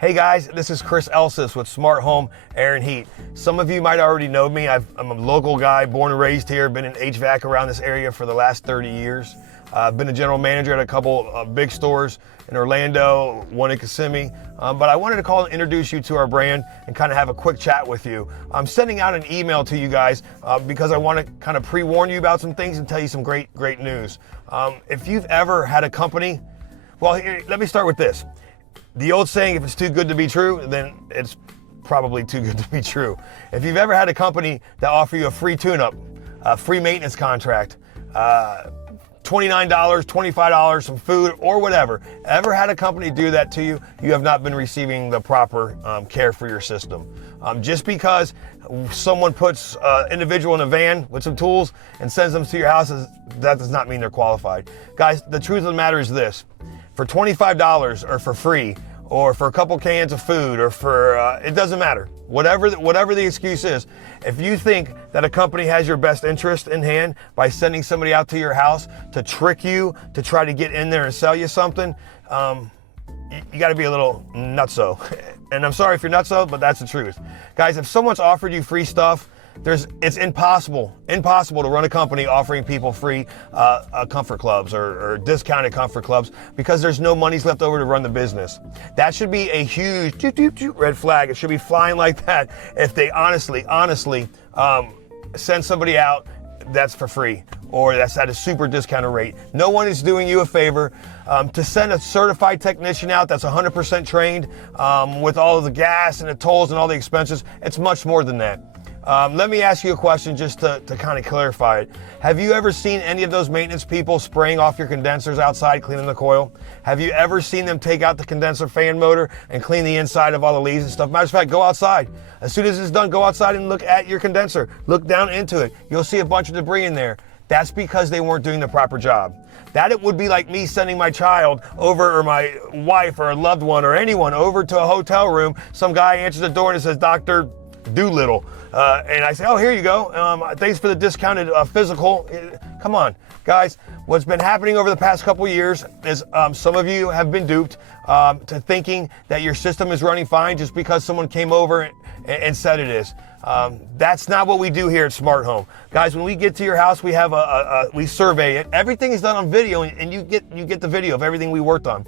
Hey guys, this is Chris Elsis with Smart Home Air and Heat. Some of you might already know me. I'm a local guy, born and raised here, been in HVAC around this area for the last 30 years. I've been a general manager at a couple big stores in Orlando, one in Kissimmee. But I wanted to call and introduce you to our brand and kind of have a quick chat with you. I'm sending out an email to you guys because I want to kind of pre-warn you about some things and tell you some great news. If you've ever had a company, well, here, let me start with this. The old saying, if it's too good to be true, then it's probably too good to be true. If you've ever had a company that offer you a free tune-up, a free maintenance contract, $29, $25, some food, or whatever, ever had a company do that to you, you have not been receiving the proper care for your system. Just because someone puts an individual in a van with some tools and sends them to your house, that does not mean they're qualified. Guys, the truth of the matter is this. For $25 or for free, or for a couple cans of food, or for, it doesn't matter. Whatever the excuse is, if you think that a company has your best interest in hand by sending somebody out to your house to trick you, to try to get in there and sell you something, you gotta be a little nutso. And I'm sorry if you're nutso, but that's the truth. Guys, if someone's offered you free stuff, it's impossible to run a company offering people free comfort clubs or discounted comfort clubs because there's no money's left over to run the business. That should be a huge red flag. It should be flying like that if they honestly send somebody out that's for free or that's at a super discounted rate. No one is doing you a favor. To send a certified technician out that's 100% trained with all of the gas and the tolls and all the expenses, it's much more than that. Let me ask you a question just to kind of clarify it. Have you ever seen any of those maintenance people spraying off your condensers outside, cleaning the coil? Have you ever seen them take out the condenser fan motor and clean the inside of all the leads and stuff? Matter of fact, go outside. As soon as it's done, go outside and look at your condenser. Look down into it. You'll see a bunch of debris in there. That's because they weren't doing the proper job. That it would be like me sending my child over, or my wife or a loved one or anyone over to a hotel room. Some guy answers the door and it says, Dr. Doolittle. And I say, oh, here you go. Thanks for the discounted physical. Come on, guys. What's been happening over the past couple of years is some of you have been duped to thinking that your system is running fine just because someone came over and said it is. That's not what we do here at Smart Home. Guys, when we get to your house, we have we survey it. Everything is done on video, and you get the video of everything we worked on.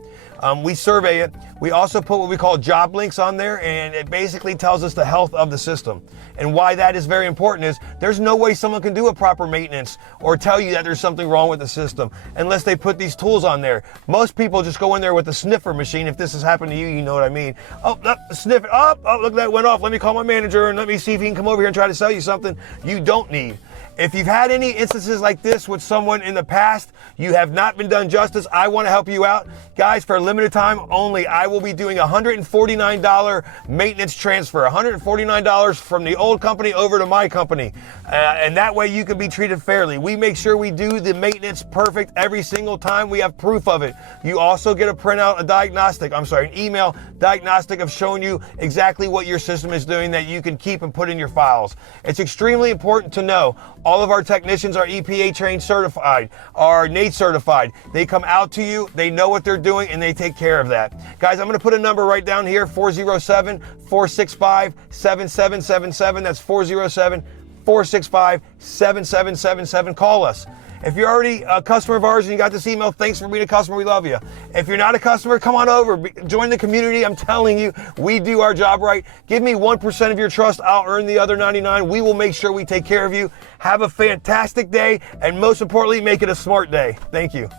We survey it. We also put what we call job links on there, and it basically tells us the health of the system. And why that is very important is there's no way someone can do a proper maintenance or tell you that there's something wrong with the system unless they put these tools on there. Most people just go in there with a sniffer machine. If this has happened to you, you know what I mean. Oh, sniff it. Oh, look, that went off. Let me call my manager and let me see if he can come over here and try to sell you something you don't need. If you've had any instances like this with someone in the past, you have not been done justice. I want to help you out. Guys, for a limited time only, I will be doing a $149 maintenance transfer, $149 from the old company over to my company. And that way you can be treated fairly. We make sure we do the maintenance perfect every single time. We have proof of it. You also get a printout, an email diagnostic of showing you exactly what your system is doing that you can keep and put in your files. It's extremely important to know all of our technicians are EPA trained certified, are NATE certified. They come out to you, they know what they're doing, and they take care of that. Guys, I'm going to put a number right down here, 407-465-7777. That's 407-465-7777. Call us. If you're already a customer of ours and you got this email, thanks for being a customer. We love you. If you're not a customer, come on over. Join the community. I'm telling you, we do our job right. Give me 1% of your trust. I'll earn the other 99. We will make sure we take care of you. Have a fantastic day. And most importantly, make it a smart day. Thank you.